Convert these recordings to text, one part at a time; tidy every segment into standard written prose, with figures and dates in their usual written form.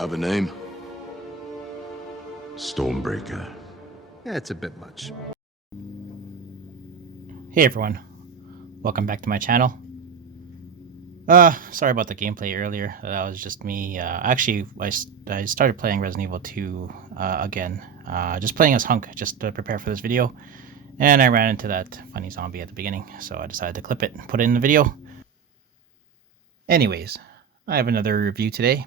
have a name? Stormbreaker. Yeah, it's a bit much. Hey everyone, welcome back to my channel. Sorry about the gameplay earlier. That was just me. Actually, I started playing Resident Evil 2 again. Just playing as Hunk, just to prepare for this video. And I ran into that funny zombie at the beginning, so I decided to clip it and put it in the video. Anyways, I have another review today.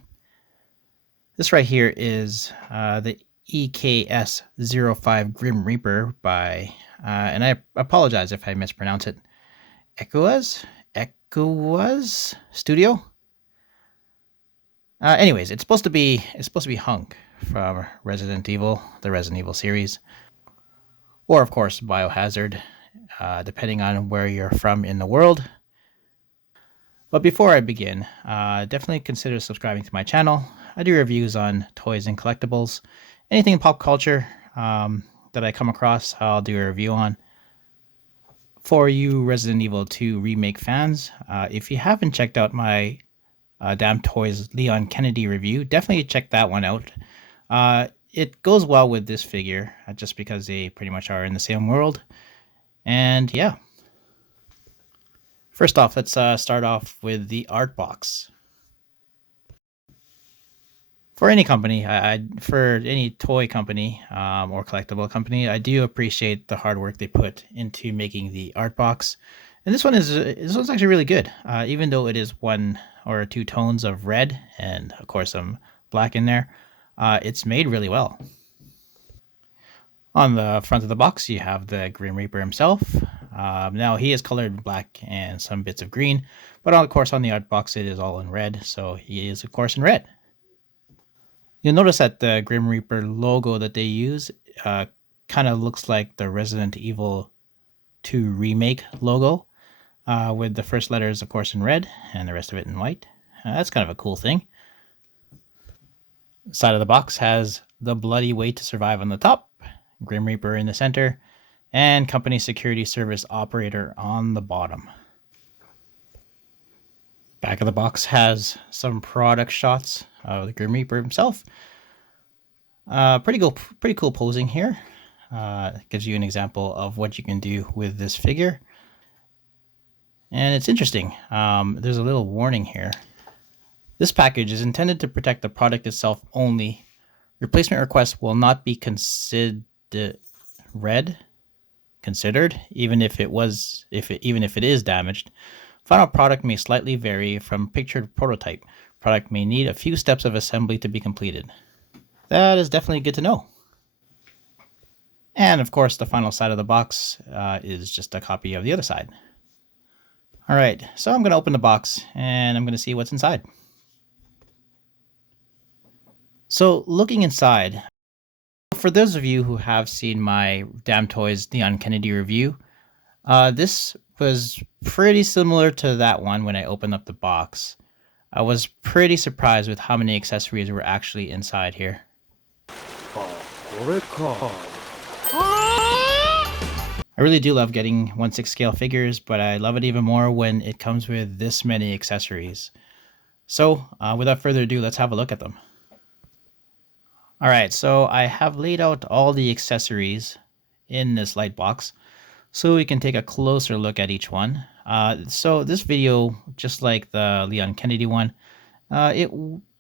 This right here is the EKS05 Grim Reaper by, and I apologize if I mispronounce it, Ekuaz Studio. Anyways, it's supposed to be Hunk from Resident Evil, the Resident Evil series, or of course Biohazard, depending on where you're from in the world. But before I begin, definitely consider subscribing to my channel. I do reviews on toys and collectibles, anything in pop culture that I come across, I'll do a review on. For you Resident Evil 2 Remake fans, if you haven't checked out my Damn Toys Leon Kennedy review, definitely check that one out. It goes well with this figure, just because they pretty much are in the same world. And yeah. First off, let's start off with the art box. For any company, for any toy company or collectible company, I do appreciate the hard work they put into making the art box. And this one's actually really good, even though it is one or two tones of red and of course some black in there. It's made really well. On the front of the box, you have the Grim Reaper himself. Now he is colored black and some bits of green, but of course on the art box it is all in red, so he is of course in red. You'll notice that the Grim Reaper logo that they use kind of looks like the Resident Evil 2 Remake logo, with the first letters of course in red and the rest of it in white. That's kind of a cool thing. The side of the box has the Bloody Way to Survive on the top, Grim Reaper in the center, and Company Security Service Operator on the bottom. Back of the box has some product shots of the Grim Reaper himself. Pretty cool posing here. Gives you an example of what you can do with this figure. And it's interesting. There's a little warning here. This package is intended to protect the product itself only. Replacement requests will not be considered, even if it is damaged. Final product may slightly vary from pictured prototype. Product may need a few steps of assembly to be completed. That is definitely good to know. And of course, the final side of the box is just a copy of the other side. All right, so I'm going to open the box and I'm going to see what's inside. So looking inside, for those of you who have seen my Damn Toys Leon Kennedy review, this was pretty similar to that one when I opened up the box. I was pretty surprised with how many accessories were actually inside here. I really do love getting 1/6 scale figures, but I love it even more when it comes with this many accessories. So without further ado, let's have a look at them. Alright, so I have laid out all the accessories in this light box so we can take a closer look at each one. So this video, just like the Leon Kennedy one, it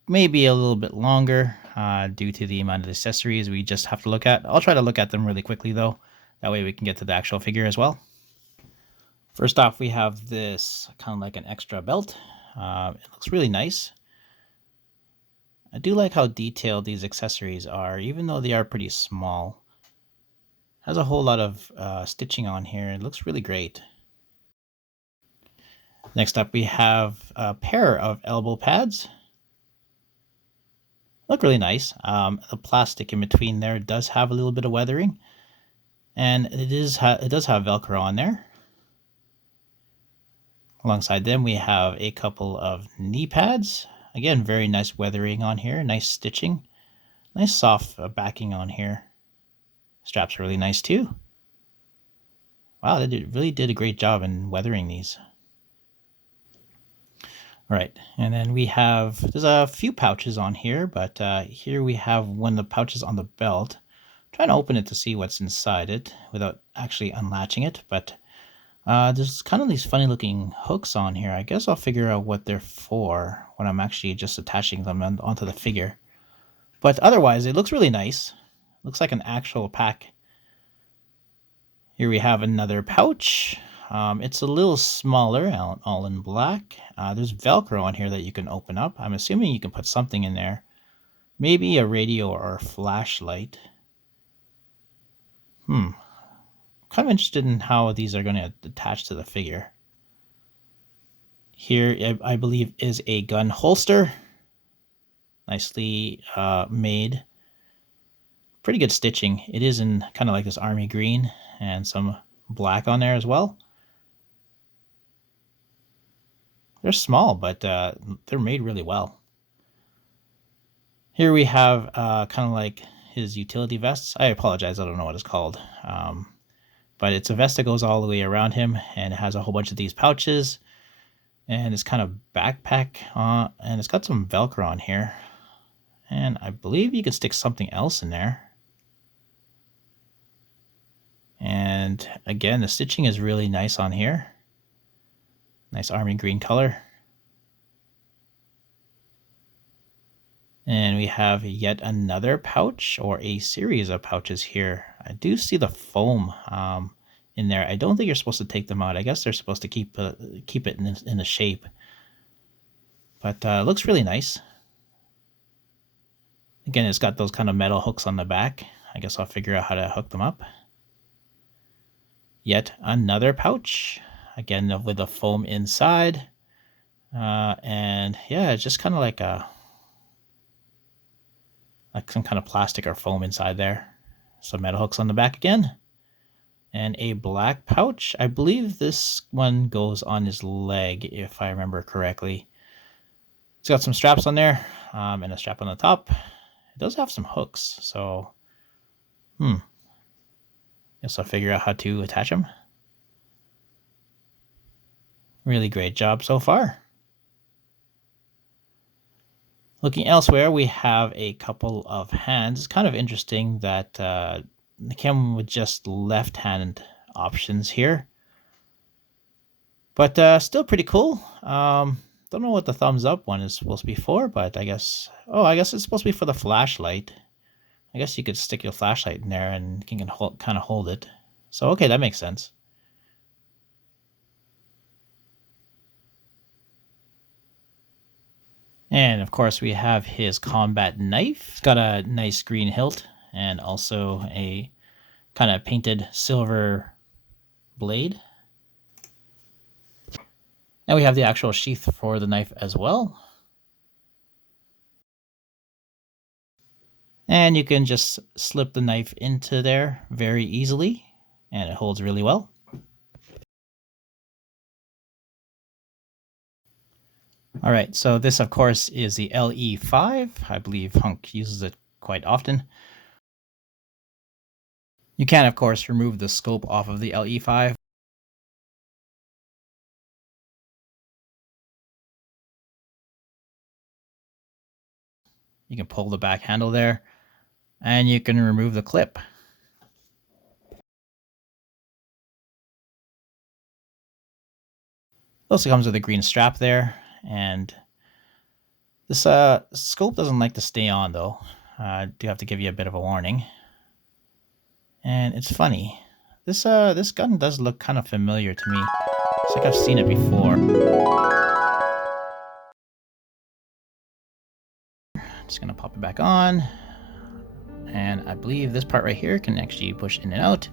may be a little bit longer due to the amount of accessories we just have to look at. I'll try to look at them really quickly though, that way we can get to the actual figure as well. First off, we have this kind of like an extra belt. It looks really nice. I do like how detailed these accessories are, even though they are pretty small. Has a whole lot of stitching on here. It looks really great. Next up, we have a pair of elbow pads. Look really nice. The plastic in between there does have a little bit of weathering, and it does have Velcro on there. Alongside them, we have a couple of knee pads. Again, very nice weathering on here, nice stitching, nice soft backing on here. Straps are really nice too. Wow, they really did a great job in weathering these. All right, and then there's a few pouches on here, but here we have one of the pouches on the belt. I'm trying to open it to see what's inside it without actually unlatching it, but there's kind of these funny looking hooks on here. I guess I'll figure out what they're for when I'm actually just attaching them onto the figure. But otherwise, it looks really nice. Looks like an actual pack. Here we have another pouch. It's a little smaller, all in black. There's Velcro on here that you can open up. I'm assuming you can put something in there. Maybe a radio or a flashlight. Kind of interested in how these are going to attach to the figure. Here, I believe, is a gun holster. Nicely made. Pretty good stitching. It is in kind of like this army green and some black on there as well. They're small, but they're made really well. Here we have kind of like his utility vests. I apologize, I don't know what it's called. But it's a vest that goes all the way around him, and it has a whole bunch of these pouches. And it's kind of backpack, and it's got some Velcro on here. And I believe you can stick something else in there. And again, the stitching is really nice on here. Nice army green color. And we have yet another pouch, or a series of pouches here. I do see the foam in there. I don't think you're supposed to take them out. I guess they're supposed to keep it in the shape. But it looks really nice. Again, it's got those kind of metal hooks on the back. I guess I'll figure out how to hook them up. Yet another pouch. Again, with the foam inside. And yeah, it's just kind of like some kind of plastic or foam inside there. Some metal hooks on the back again. And a black pouch. I believe this one goes on his leg, if I remember correctly. It's got some straps on there, and a strap on the top. It does have some hooks, so guess I'll figure out how to attach them. Really great job so far. Looking elsewhere, we have a couple of hands. It's kind of interesting that they came with just left-hand options here. But still pretty cool. Don't know what the thumbs up one is supposed to be for, but I guess... Oh, I guess it's supposed to be for the flashlight. I guess you could stick your flashlight in there and you can kind of hold it. So, okay, that makes sense. And of course, we have his combat knife. It's got a nice green hilt and also a kind of painted silver blade. And we have the actual sheath for the knife as well. And you can just slip the knife into there very easily, and it holds really well. All right, so this, of course, is the LE5. I believe Hunk uses it quite often. You can, of course, remove the scope off of the LE5. You can pull the back handle there, and you can remove the clip. It also comes with a green strap there, and this scope doesn't like to stay on, though. I do have to give you a bit of a warning. And it's funny. This gun does look kind of familiar to me. It's like I've seen it before. Just gonna pop it back on. And I believe this part right here can actually push in and out.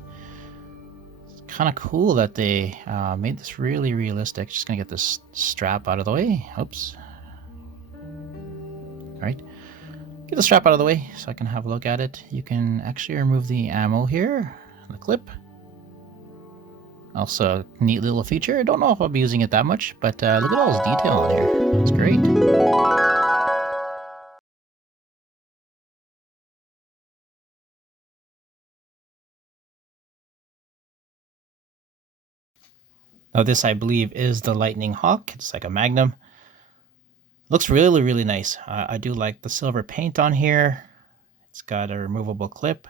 It's kind of cool that they made this really realistic. Just gonna get this strap out of the way. Oops. All right. Get the strap out of the way so I can have a look at it. You can actually remove the ammo here, the clip. Also, neat little feature. I don't know if I'll be using it that much, but look at all this detail on here. It's great. Now this, I believe, is the Lightning Hawk. It's like a Magnum. Looks really, really nice. I do like the silver paint on here. It's got a removable clip.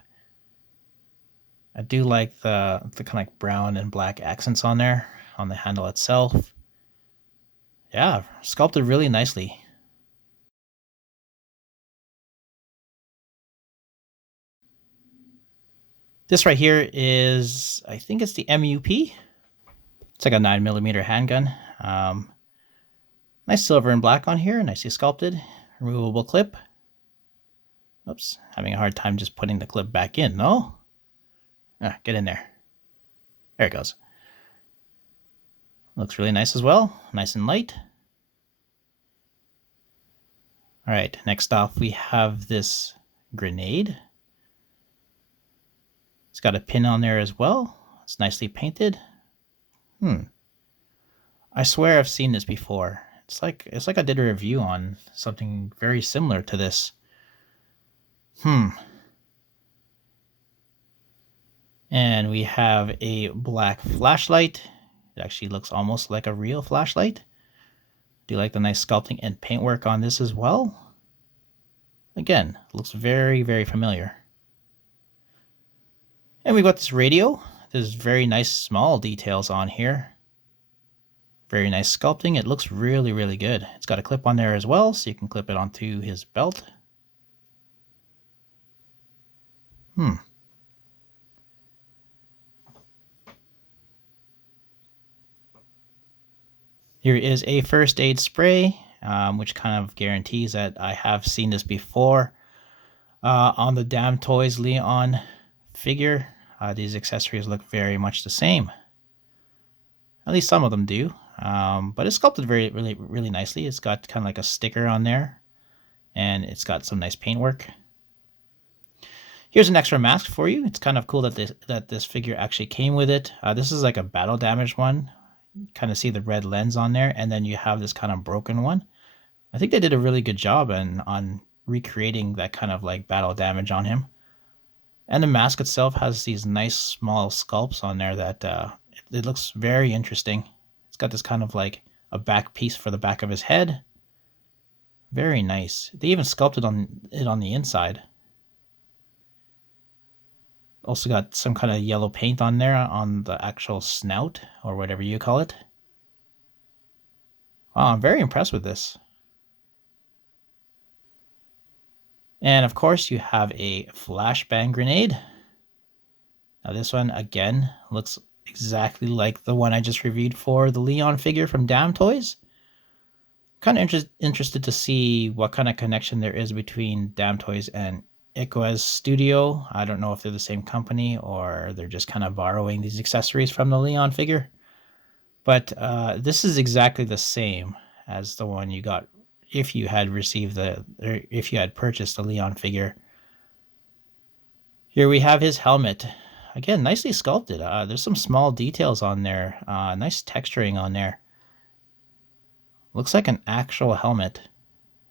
I do like the kind of like brown and black accents on there on the handle itself. Yeah, sculpted really nicely. This right here is, I think it's the MUP. It's like a 9mm handgun. Nice silver and black on here, nicely sculpted. Removable clip. Oops, having a hard time just putting the clip back in, no? Get in there. There it goes. Looks really nice as well, nice and light. All right, next off we have this grenade. It's got a pin on there as well. It's nicely painted. I swear I've seen this before. It's like I did a review on something very similar to this. And we have a black flashlight. It actually looks almost like a real flashlight. Do you like the nice sculpting and paintwork on this as well? Again, looks very, very familiar. And we've got this radio. There's very nice small details on here. Very nice sculpting. It looks really, really good. It's got a clip on there as well, so you can clip it onto his belt. Here is a first aid spray, which kind of guarantees that I have seen this before. On the Damn Toys Leon figure, these accessories look very much the same. At least some of them do. But it's sculpted really nicely. It's got kind of like a sticker on there, and it's got some nice paintwork. Here's an extra mask for you. It's kind of cool that this figure actually came with it. This is like a battle damaged one. You kind of see the red lens on there, and then you have this kind of broken one. I think they did a really good job on recreating that kind of like battle damage on him. And the mask itself has these nice small sculpts on there that it looks very interesting. It's got this kind of like a back piece for the back of his head. Very nice. They even sculpted it on the inside. Also got some kind of yellow paint on there on the actual snout, or whatever you call it. Wow, I'm very impressed with this. And of course you have a flashbang grenade. Now this one, again, looks exactly like the one I just reviewed for the Leon figure from Damn Toys. Kind of interested to see what kind of connection there is between Damn Toys and Ekuaz Studio. I don't know if they're the same company or they're just kind of borrowing these accessories from the Leon figure. But this is exactly the same as the one you got if you had if you had purchased the Leon figure. Here we have his helmet. Again, nicely sculpted. There's some small details on there. Nice texturing on there. Looks like an actual helmet.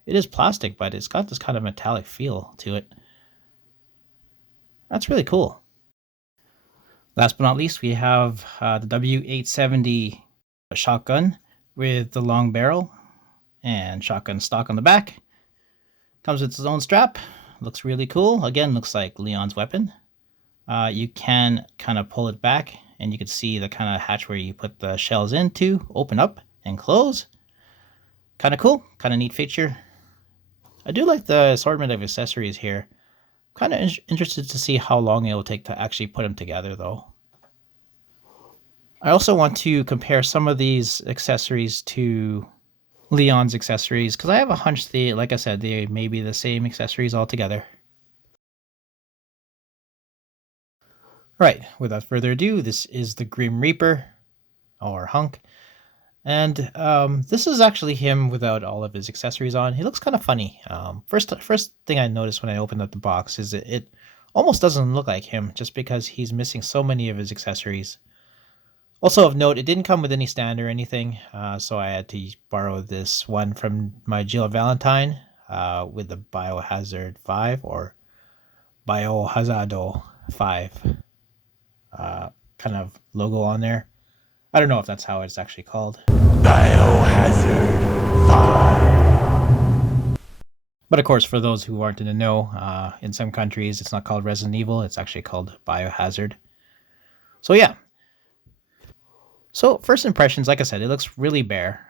It is plastic, but it's got this kind of metallic feel to it. That's really cool. Last but not least, we have the W870 shotgun with the long barrel and shotgun stock on the back. Comes with its own strap. Looks really cool. Again, looks like Leon's weapon. You can kind of pull it back, and you can see the kind of hatch where you put the shells into, open up and close. Kind of cool, kind of neat feature. I do like the assortment of accessories here. Kind of interested to see how long it will take to actually put them together, though. I also want to compare some of these accessories to Leon's accessories, because I have a hunch like I said, they may be the same accessories altogether. Right, without further ado, this is the Grim Reaper, or Hunk. And this is actually him without all of his accessories on. He looks kind of funny. First thing I noticed when I opened up the box is it almost doesn't look like him, just because he's missing so many of his accessories. Also of note, it didn't come with any stand or anything, so I had to borrow this one from my Jill Valentine with the Biohazard 5 or Biohazardo 5 kind of logo on there. I don't know if that's how it's actually called. Biohazard 5. But of course, for those who aren't in the know, in some countries it's not called Resident Evil, it's actually called Biohazard. So yeah. So first impressions, like I said, it looks really bare.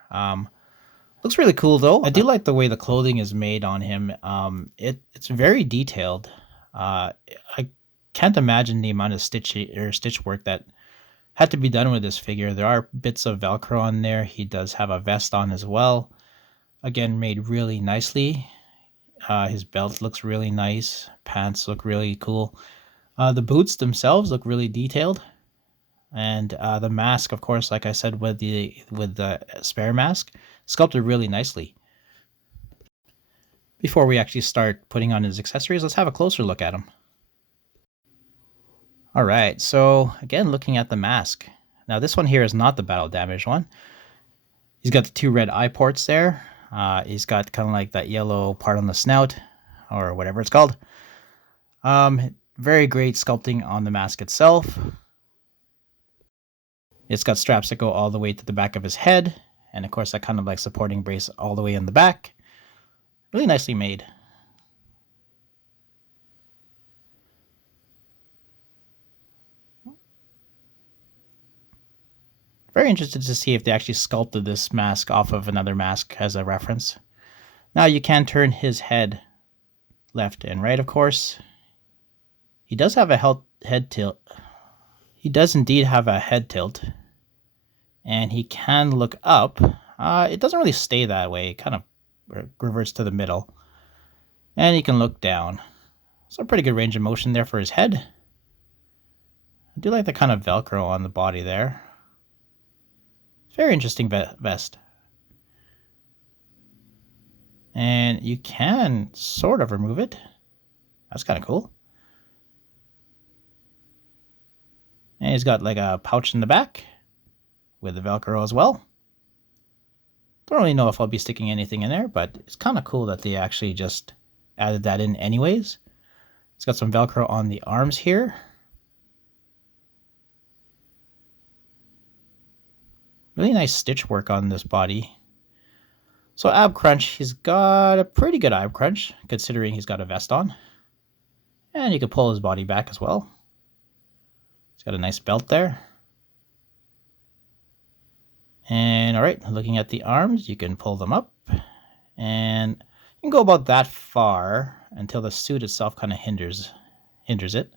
Looks really cool though. I do like the way the clothing is made on him. It's very detailed. I can't imagine the amount of stitch work that had to be done with this figure. There are bits of Velcro on there. He does have a vest on as well. Again, made really nicely. His belt looks really nice. Pants look really cool. The boots themselves look really detailed. And the mask, of course, like I said, with the spare mask, sculpted really nicely. Before we actually start putting on his accessories, let's have a closer look at him. All right, so again, looking at the mask. Now this one here is not the battle damage one. He's got the 2 red eye ports there. He's got kind of like that yellow part on the snout, or whatever it's called. Very great sculpting on the mask itself. It's got straps that go all the way to the back of his head, and of course that kind of like supporting brace all the way in the back. Really nicely made. Very interested to see if they actually sculpted this mask off of another mask as a reference. Now you can turn his head left and right, of course. He does have a head tilt. He does indeed have a head tilt. And he can look up. It doesn't really stay that way. It kind of reverts to the middle. And he can look down. So pretty good range of motion there for his head. I do like the kind of Velcro on the body there. Very interesting vest. And you can sort of remove it. That's kind of cool. And he's got like a pouch in the back with the Velcro as well. Don't really know if I'll be sticking anything in there, but it's kind of cool that they actually just added that in anyways. It's got some Velcro on the arms here. Really nice stitch work on this body. So ab crunch, he's got a pretty good ab crunch, considering he's got a vest on. And you can pull his body back as well. He's got a nice belt there. And all right, looking at the arms, you can pull them up. And you can go about that far until the suit itself kind of hinders it.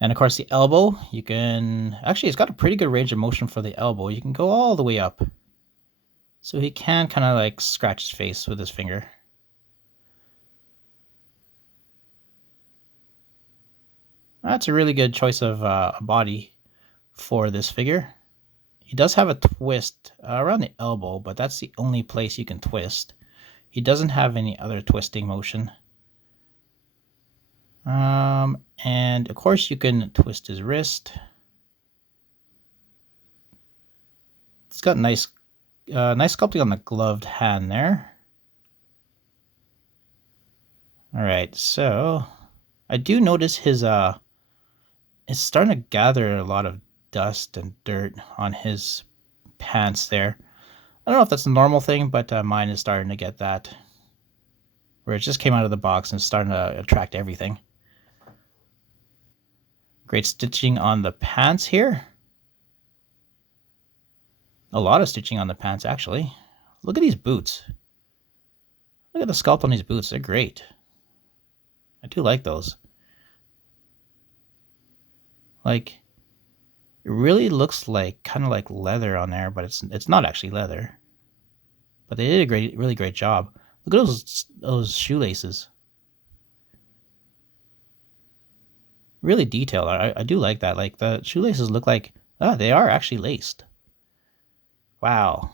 And of course the elbow, you can, actually it's got a pretty good range of motion for the elbow. You can go all the way up. So he can kind of like scratch his face with his finger. That's a really good choice of a body for this figure. He does have a twist around the elbow, but that's the only place you can twist. He doesn't have any other twisting motion. And of course you can twist his wrist. It's got nice sculpting on the gloved hand there. All right, so I do notice his it's starting to gather a lot of dust and dirt on his pants there. I don't know if that's a normal thing, but mine is starting to get that, where it just came out of the box and it's starting to attract everything. Great stitching on the pants here. A lot of stitching on the pants, actually. Look at these boots. Look at the sculpt on these boots. They're great. I do like those. Like, it really looks like kind of like leather on there, but it's not actually leather. But they did a really great job. Look at those shoelaces. Really detailed. I do like that. Like the shoelaces look like they are actually laced. Wow,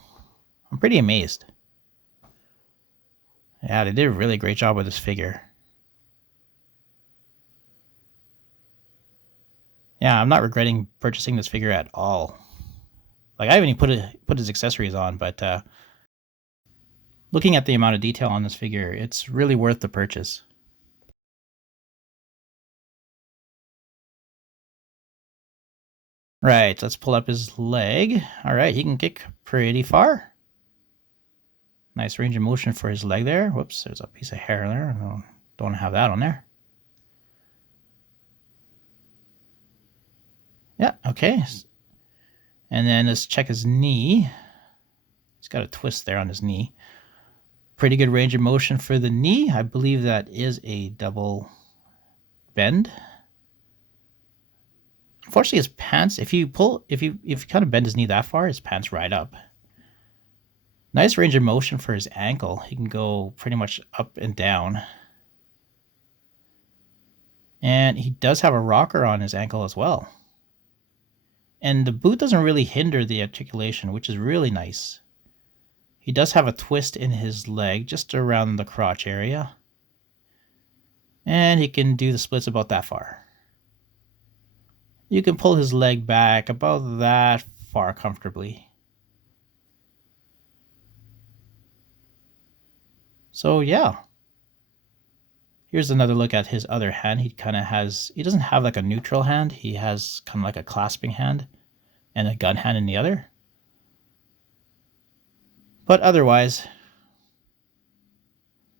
I'm pretty amazed. Yeah, they did a really great job with this figure. Yeah, I'm not regretting purchasing this figure at all. Like I haven't even put his accessories on, but looking at the amount of detail on this figure, it's really worth the purchase. Right, let's pull up his leg. All right, he can kick pretty far. Nice range of motion for his leg there. Whoops, there's a piece of hair there. Don't have that on there. Yeah, okay. And then let's check his knee. He's got a twist there on his knee. Pretty good range of motion for the knee. I believe that is a double bend. Unfortunately, his pants, if you kind of bend his knee that far, his pants ride up. Nice range of motion for his ankle. He can go pretty much up and down. And he does have a rocker on his ankle as well. And the boot doesn't really hinder the articulation, which is really nice. He does have a twist in his leg, just around the crotch area. And he can do the splits about that far. You can pull his leg back about that far comfortably. So yeah. Here's another look at his other hand. He doesn't have like a neutral hand. He has kind of like a clasping hand and a gun hand in the other. But otherwise,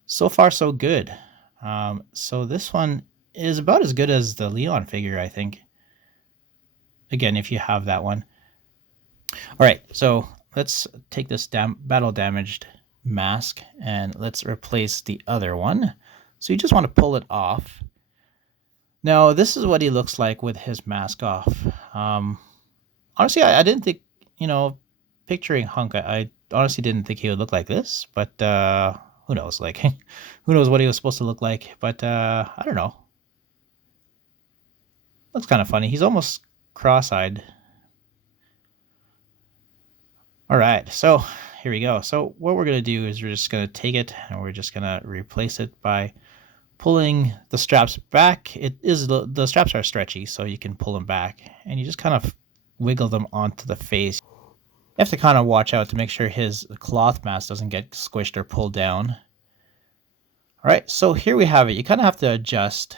so far so good. So this one is about as good as the Leon figure, I think. Again, if you have that one. All right, so let's take this battle damaged mask and let's replace the other one. So you just want to pull it off. Now, this is what he looks like with his mask off. Honestly, I didn't think, picturing Hunk, I honestly didn't think he would look like this, but who knows? Like, who knows what he was supposed to look like? But I don't know. Looks kind of funny. He's almost cross-eyed. All right, so here we go. So what we're going to do is we're just going to take it and we're just going to replace it by pulling the straps back. The straps are stretchy, so you can pull them back and you just kind of wiggle them onto the face. You have to kind of watch out to make sure his cloth mask doesn't get squished or pulled down. All right, so here we have it. You kind of have to adjust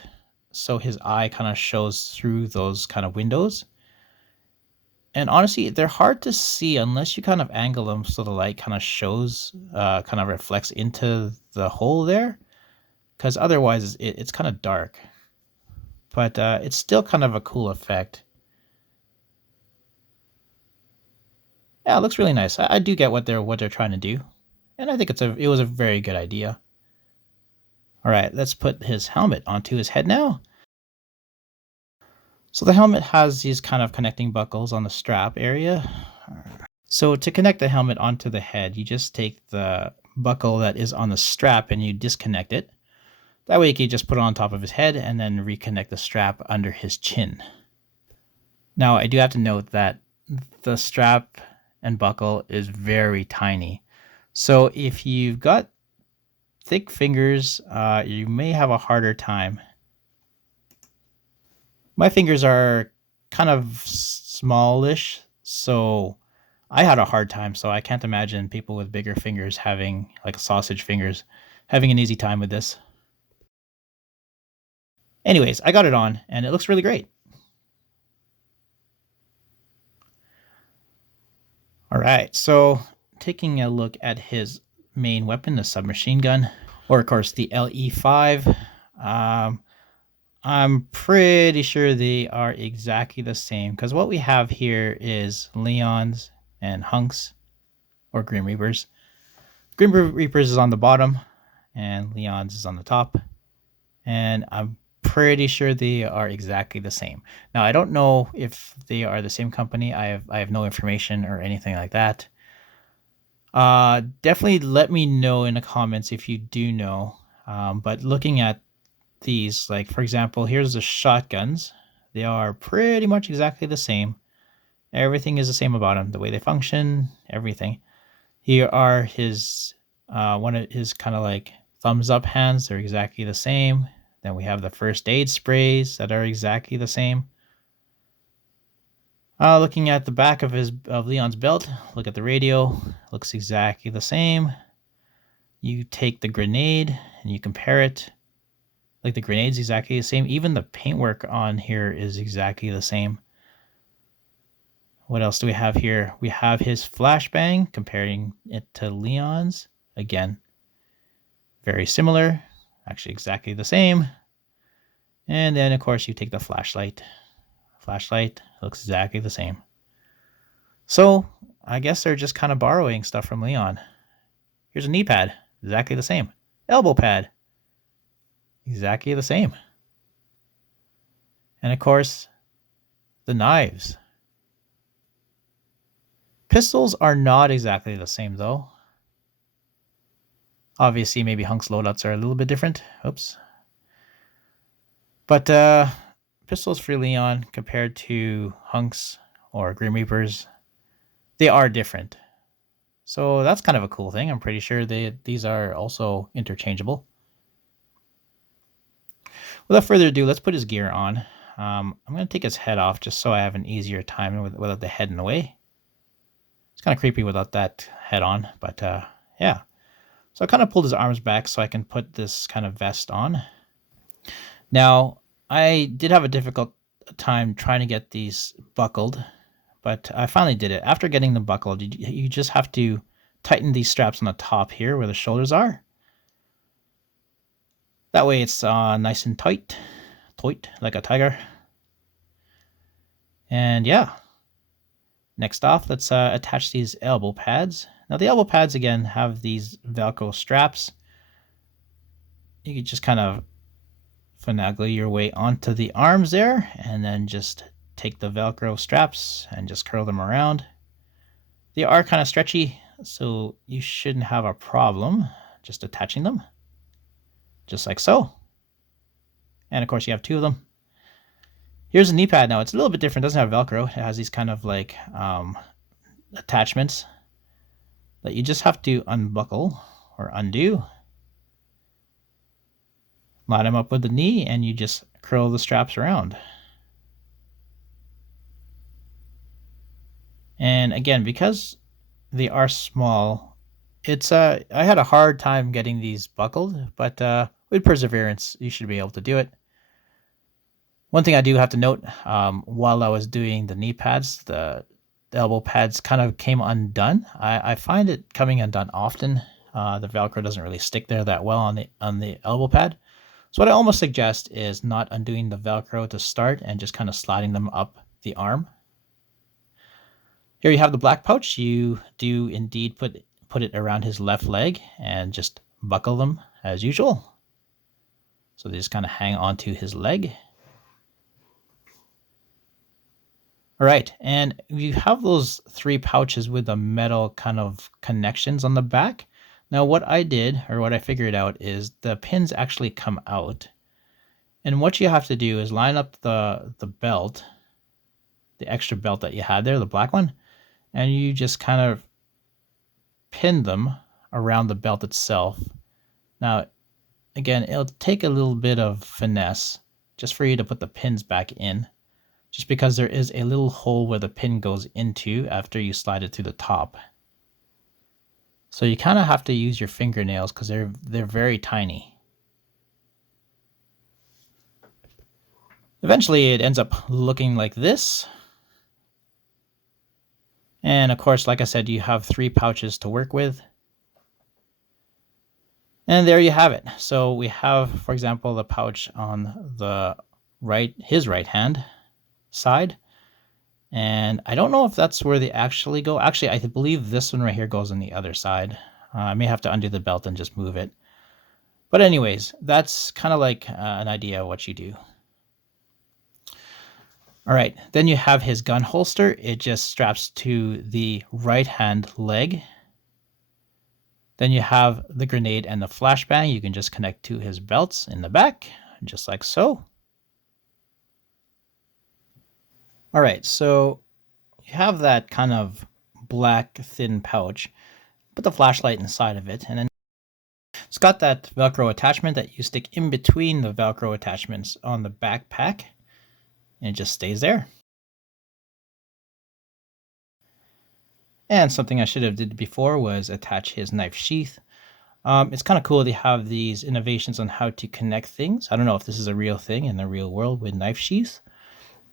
so his eye kind of shows through those kind of windows. And honestly, they're hard to see unless you kind of angle them so the light kind of shows, kind of reflects into the hole there. Because otherwise, it's kind of dark. But it's still kind of a cool effect. Yeah, it looks really nice. I do get what they're trying to do. And I think it was a very good idea. All right, let's put his helmet onto his head now. So the helmet has these kind of connecting buckles on the strap area. So to connect the helmet onto the head, you just take the buckle that is on the strap and you disconnect it. That way you can just put it on top of his head and then reconnect the strap under his chin. Now I do have to note that the strap and buckle is very tiny. So if you've got thick fingers, you may have a harder time. My fingers are kind of smallish, so I had a hard time, so I can't imagine people with bigger fingers having, like sausage fingers, having an easy time with this. Anyways, I got it on, and it looks really great. All right, so taking a look at his main weapon, the submachine gun, or of course the LE5. I'm pretty sure they are exactly the same because what we have here is Leon's and Hunk's, or Grim Reaper's. Grim Reaper's is on the bottom and Leon's is on the top. And I'm pretty sure they are exactly the same. Now, I don't know if they are the same company. I have no information or anything like that. Definitely let me know in the comments if you do know. But looking at these, like for example, here's the shotguns. They are pretty much exactly the same. Everything is the same about them, the way they function, everything. Here are his one of his kind of like thumbs up hands. They're exactly the same. Then we have the first aid sprays that are exactly the same. Looking at the back of Leon's belt, look at the radio. Looks exactly the same. You take the grenade and you compare it. Like the grenade's exactly the same. Even the paintwork on here is exactly the same. What else do we have here? We have his flashbang, comparing it to Leon's. Again, very similar, actually exactly the same. And then of course you take the flashlight. Flashlight looks exactly the same. So I guess they're just kind of borrowing stuff from Leon. Here's a knee pad, exactly the same. Elbow pad, exactly the same. And of course, the knives. Pistols are not exactly the same though. Obviously, maybe Hunk's loadouts are a little bit different. Oops. But pistols for Leon compared to Hunk's or Grim Reaper's, they are different. So that's kind of a cool thing. I'm pretty sure these are also interchangeable. Without further ado, let's put his gear on. I'm going to take his head off just so I have an easier time without the head in the way. It's kind of creepy without that head on, but yeah. So I kind of pulled his arms back so I can put this kind of vest on. Now, I did have a difficult time trying to get these buckled, but I finally did it. After getting them buckled, you just have to tighten these straps on the top here where the shoulders are. That way it's nice and tight like a tiger. And yeah, next off, let's attach these elbow pads. Now the elbow pads again have these Velcro straps. You can just kind of finagle your way onto the arms there and then just take the Velcro straps and just curl them around. They are kind of stretchy, so you shouldn't have a problem just attaching them, just like so. And of course you have two of them. Here's a knee pad. Now it's a little bit different. It doesn't have Velcro. It has these kind of like attachments that you just have to unbuckle or undo. Line them up with the knee and you just curl the straps around. And again, because they are small, it's I had a hard time getting these buckled, but with perseverance, you should be able to do it. One thing I do have to note, while I was doing the knee pads, the elbow pads kind of came undone. I find it coming undone often. The Velcro doesn't really stick there that well on the elbow pad. So what I almost suggest is not undoing the Velcro to start and just kind of sliding them up the arm. Here you have the black pouch. You do indeed put it around his left leg and just buckle them as usual. So they just kind of hang onto his leg. All right, and you have those three pouches with the metal kind of connections on the back. Now what I did, or what I figured out, is the pins actually come out. And what you have to do is line up the belt, the extra belt that you had there, the black one, and you just kind of pin them around the belt itself. Now, again, it'll take a little bit of finesse just for you to put the pins back in, just because there is a little hole where the pin goes into after you slide it through the top. So you kind of have to use your fingernails because they're very tiny. Eventually it ends up looking like this. And of course, like I said, you have three pouches to work with. And there you have it. So we have, for example, the pouch on the his right hand side. And I don't know if that's where they actually go. Actually, I believe this one right here goes on the other side. I may have to undo the belt and just move it. But anyways, that's kind of like an idea of what you do. All right, then you have his gun holster. It just straps to the right hand leg. Then you have the grenade and the flashbang. You can just connect to his belts in the back, just like so. All right, so you have that kind of black thin pouch. Put the flashlight inside of it, and then it's got that Velcro attachment that you stick in between the Velcro attachments on the backpack, and it just stays there. And something I should have did before was attach his knife sheath. It's kind of cool they have these innovations on how to connect things. I don't know if this is a real thing in the real world with knife sheaths,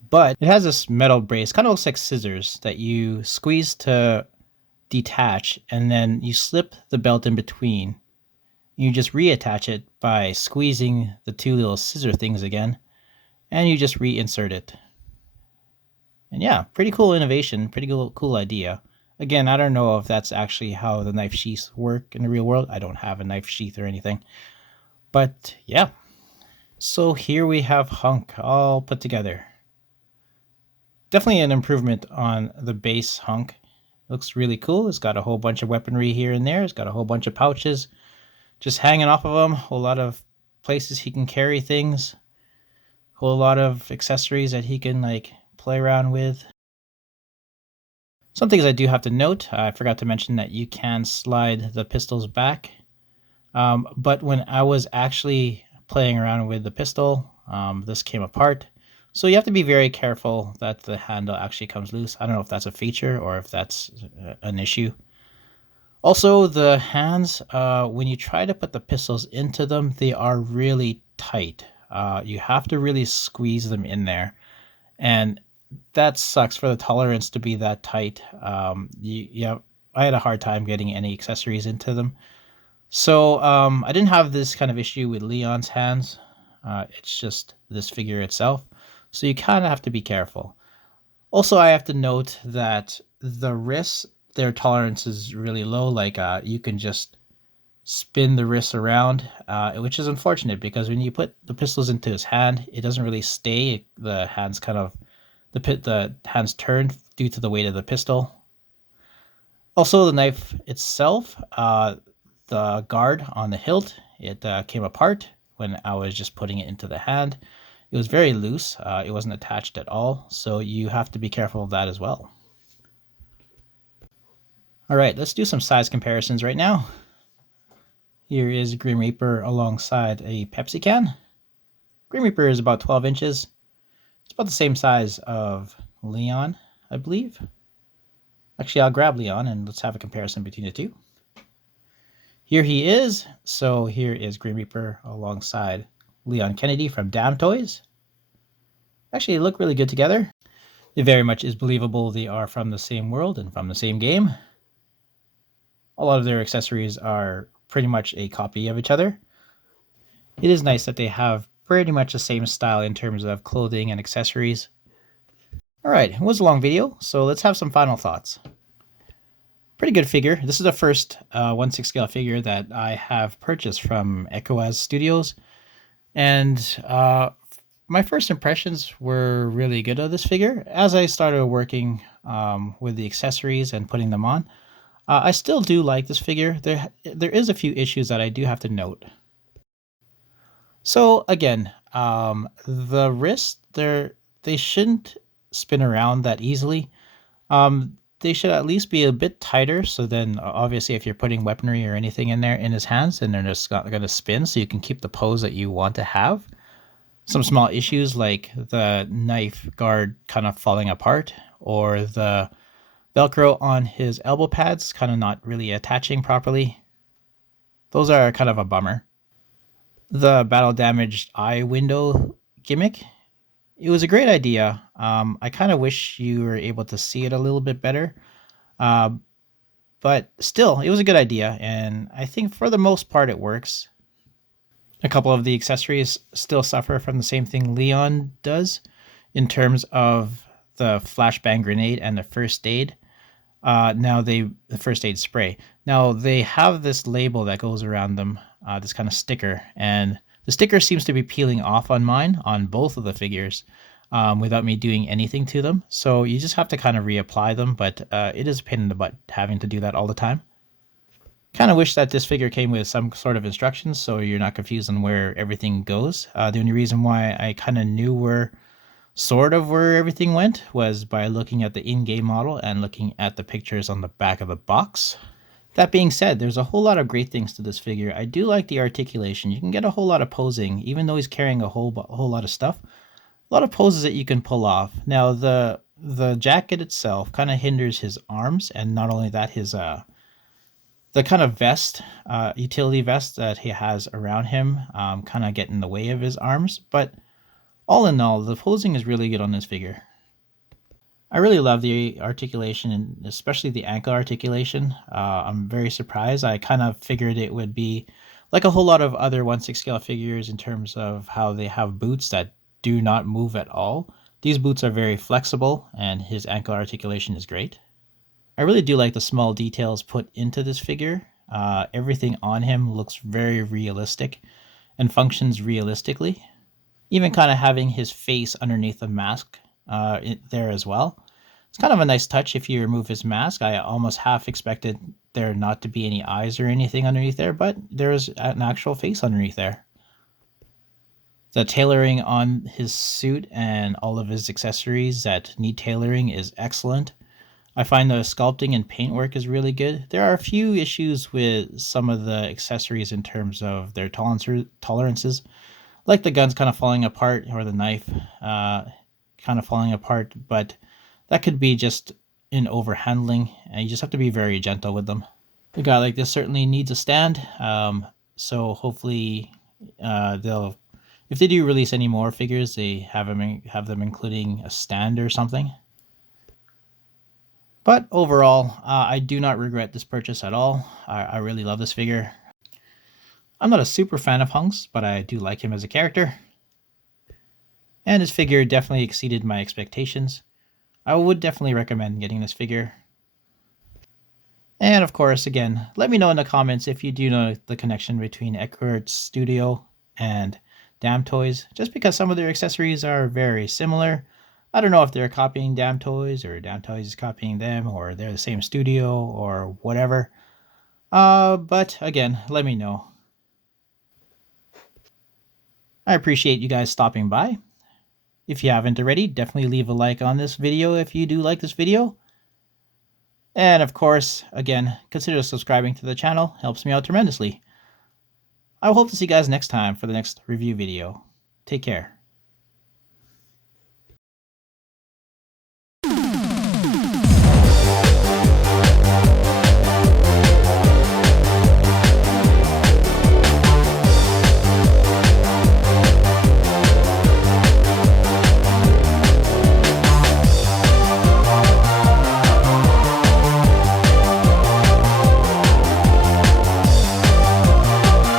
but it has this metal brace, kind of looks like scissors that you squeeze to detach, and then you slip the belt in between. You just reattach it by squeezing the two little scissor things again, and you just reinsert it. And yeah, pretty cool innovation, pretty cool idea. Again, I don't know if that's actually how the knife sheaths work in the real world. I don't have a knife sheath or anything. But yeah. So here we have Hunk all put together. Definitely an improvement on the base Hunk. Looks really cool. It's got a whole bunch of weaponry here and there. It's got a whole bunch of pouches just hanging off of them. A whole lot of places he can carry things. A whole lot of accessories that he can like play around with. Some things I do have to note. I forgot to mention that you can slide the pistols back. But when I was actually playing around with the pistol, this came apart. So you have to be very careful that the handle actually comes loose. I don't know if that's a feature or if that's an issue. Also, the hands, when you try to put the pistols into them, they are really tight. You have to really squeeze them in there. And that sucks for the tolerance to be that tight. I had a hard time getting any accessories into them. So I didn't have this kind of issue with Leon's hands. It's just this figure itself. So you kind of have to be careful. Also, I have to note that the wrists, their tolerance is really low. Like you can just spin the wrists around, which is unfortunate because when you put the pistols into his hand, it doesn't really stay. The hands kind of, the hands turn due to the weight of the pistol. Also, the knife itself, the guard on the hilt, it came apart when I was just putting it into the hand. It was very loose. It wasn't attached at all, so you have to be careful of that as well. All right, let's do some size comparisons right now. Here is Grim Reaper alongside a Pepsi can. Grim Reaper is about 12 inches. It's about the same size of Leon, I believe. Actually, I'll grab Leon and let's have a comparison between the two. Here he is. So here is Grim Reaper alongside Leon Kennedy from Damn Toys. Actually, they look really good together. It very much is believable they are from the same world and from the same game. A lot of their accessories are pretty much a copy of each other. It is nice that they have pretty much the same style in terms of clothing and accessories. All right, it was a long video, so let's have some final thoughts. Pretty good figure. This is the first 1/6 scale figure that I have purchased from Ekuaz Studios. And my first impressions were really good of this figure. As I started working with the accessories and putting them on, I still do like this figure. There is a few issues that I do have to note. So again, the wrists, they shouldn't spin around that easily. They should at least be a bit tighter. So then obviously if you're putting weaponry or anything in there in his hands, then they're just not going to spin. So you can keep the pose that you want to have. Some small issues like the knife guard kind of falling apart or the Velcro on his elbow pads kind of not really attaching properly. Those are kind of a bummer. The battle damaged eye window gimmick, it was a great idea. I kind of wish you were able to see it a little bit better. But still, it was a good idea, and I think for the most part it works. A couple of the accessories still suffer from the same thing Leon does in terms of the flashbang grenade and the first aid. The first aid spray. Now they have this label that goes around them, this kind of sticker, and the sticker seems to be peeling off on mine on both of the figures without me doing anything to them. So you just have to kind of reapply them, but it is a pain in the butt having to do that all the time. Kind of wish that this figure came with some sort of instructions so you're not confused on where everything goes. The only reason why I kind of knew where everything went was by looking at the in-game model and looking at the pictures on the back of the box. That being said, there's a whole lot of great things to this figure. I do like the articulation. You can get a whole lot of posing, even though he's carrying a whole lot of stuff. A lot of poses that you can pull off. Now, the jacket itself kind of hinders his arms, and not only that, his the kind of vest, utility vest that he has around him kind of get in the way of his arms. But all in all, the posing is really good on this figure. I really love the articulation and especially the ankle articulation. I'm very surprised. I kind of figured it would be like a whole lot of other 1/6 scale figures in terms of how they have boots that do not move at all. These boots are very flexible and his ankle articulation is great. I really do like the small details put into this figure. Everything on him looks very realistic and functions realistically. Even kind of having his face underneath the mask there as well. It's kind of a nice touch if you remove his mask. I almost half expected there not to be any eyes or anything underneath there, but there's an actual face underneath there. The tailoring on his suit and all of his accessories that need tailoring is excellent. I find the sculpting and paintwork is really good. There are a few issues with some of the accessories in terms of their tolerances, like the guns kind of falling apart or the knife kind of falling apart, but that could be just in overhandling, and you just have to be very gentle with them. A guy like this certainly needs a stand, so hopefully they'll, if they do release any more figures, they have them including a stand or something. But overall, I do not regret this purchase at all. I really love this figure. I'm not a super fan of Hunks, but I do like him as a character. And his figure definitely exceeded my expectations. I would definitely recommend getting this figure. And of course, again, let me know in the comments if you do know the connection between Ekuaz Studio and Damn Toys, just because some of their accessories are very similar. I don't know if they're copying Damn Toys or Damn Toys is copying them or they're the same studio or whatever. But again, let me know. I appreciate you guys stopping by. If you haven't already, definitely leave a like on this video if you do like this video. And of course, again, consider subscribing to the channel. Helps me out tremendously. I hope to see you guys next time for the next review video. Take care.